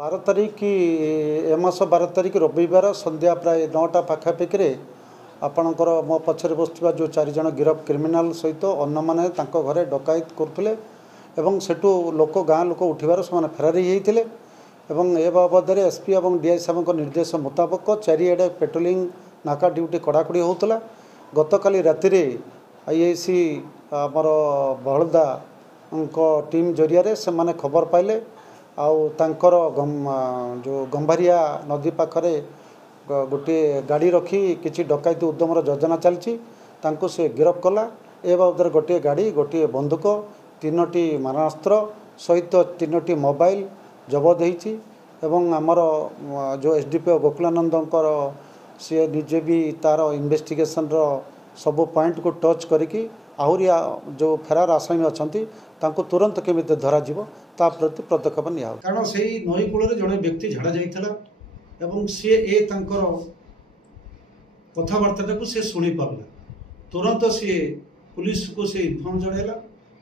12 तारीख की ए मास 12 तारीख रविवार संध्या प्राय 9टा पाखापाखि आपणकर मो पछरे बसुवा जो 4 जन गिरफ क्रिमिनाल सहित अन्न मैंने घरे डकायत करुले सेठू लोक गाँ लोक उठार से फेरारी होते ए बाबद एसपी और डीआई साहब निर्देश मुताबक चारिड़े पेट्रोलिंग नाका ड्यूटी कड़ाकड़ी होता। गतकाली राति आईआईसी आमर बहलदा टीम जरिया से माने खबर पाइले आउ तांकर जो गंभारिया नदी पाखरे गोटे गाड़ी रखी किसी डकायती उद्यमर योजना चलती से गिरफ कला। ए बाबद गोटे गाड़ी गोटे बंदूक 3टी मारणास्त्र सहित 3टी मोबाइल जबत होती एवं आमर जो एसडीपीओ गोकुलानंदकर सी निजे भी तार इन्वेस्टिगेशन सब पॉइंट को टच करी आहरी जो फेरार आसामी अच्छा तुरंत केमी धर प्रति पदक्षेप निया कारण से नई कूल जड़े व्यक्ति झाड़ा जाता सी ए कथबार्ता को सी शुणी पारा तुरंत सी पुलिस को सी इनफर्म जनइला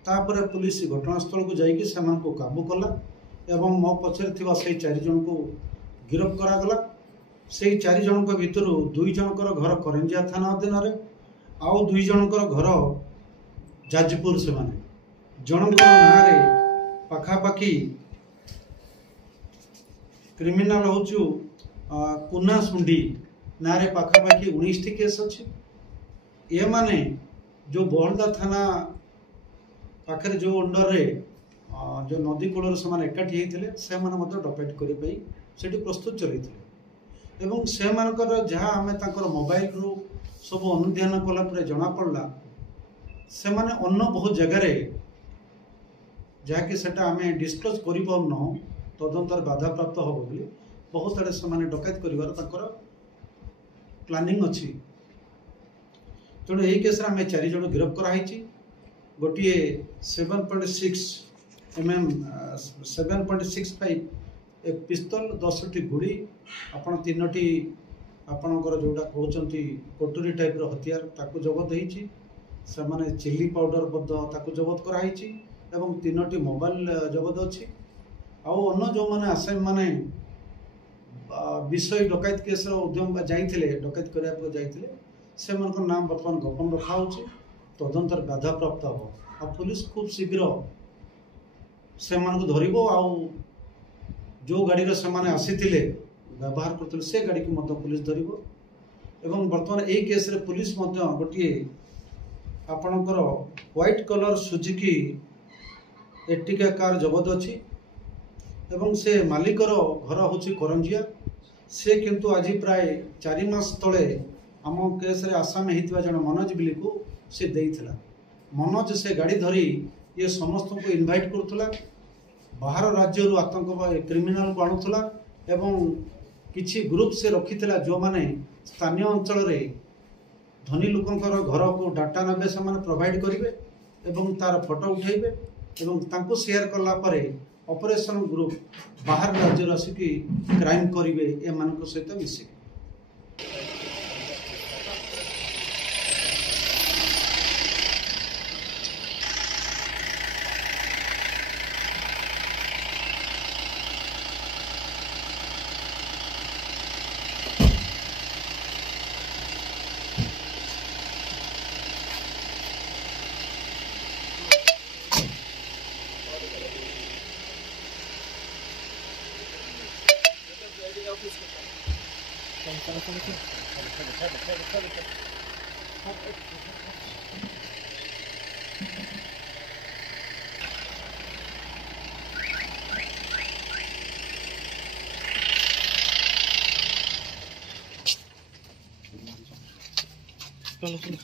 तापर पुलिस घटनास्थल को जाकि काबू कला एवं मो पछरे थिबा से 4 जन को गिरफ करागला। से 4 जन भितर 2 जनकर घर करंजिया थाना अधीन आउ 2 जनकर घर जाजपुर से माने जनकर नाँ पाखापाखि क्रिमिनाल होचु कुना सुंडी ना पाखापाखि 19टी केस अच्छी। ये माने जो बहलदा थाना पाखे जो अंडर रे जो नदी कूल से एकाठी होते से डकैत करने से प्रस्तुत चलते एवं से जहाँ आम मोबाइल रू सब अनुधान कलापर जना पड़ा से अन्न बहुत जगार जहाँकि सेटा आम डिस्क्लोज कर तदंतर बाधा प्राप्त हम बोली बहुत आड़े से डकैत कर प्लानिंग अच्छी। तेणु यही केस आम 4 जन गिरफ कराई गोटे 7.6 mm 7.65 एक पिस्तल 10टी गुड़ी आपण 3टी आपणकर जोटा कहते कटोरी टाइप हथियार ताकू जबत होती से चिली पाउडर जबत कराई एवं 3टी मोबाइल जबत अच्छी। आउ अन्न जो मैंने आसामी माने विषय डकैत केस उद्यम जाइए डकैत करने जाइए से नाम बर्तमान गोपन रखा तदंतर बाधा प्राप्त हो आ पुलिस खूब शीघ्र से धरब आउ जो गाड़ी से आसीथिले व्यवहार करते से गाड़ी को पुलिस धरब एवं बर्तमान यही केस रे पुलिस गोटे आपणकर white colour Suzuki Ertiga car जबत अच्छी एवं से मालिकर घर हूँ करंजिया से किंतु आज प्राय 4 मास तले आम केस रे आसामी होता जन मनोज बिली को से देइथिला। मनोज से गाड़ी धरी ये समस्त को इनवाइट करुला बाहर राज्य आतंक क्रिमिनाल को आणुला एवं किछि ग्रुप से रखिथिला जो माने स्थानीय अंचल रे धनी लोकंकर घर को डाटा नबे से प्रोवाइड करेंगे एवं तार फोटो उठेबे एवं तांको शेयर कला परे ऑपरेशन ग्रुप बाहर राज्य आसिकी क्राइम करेंगे ए मानक सहित मिसिक जल्दी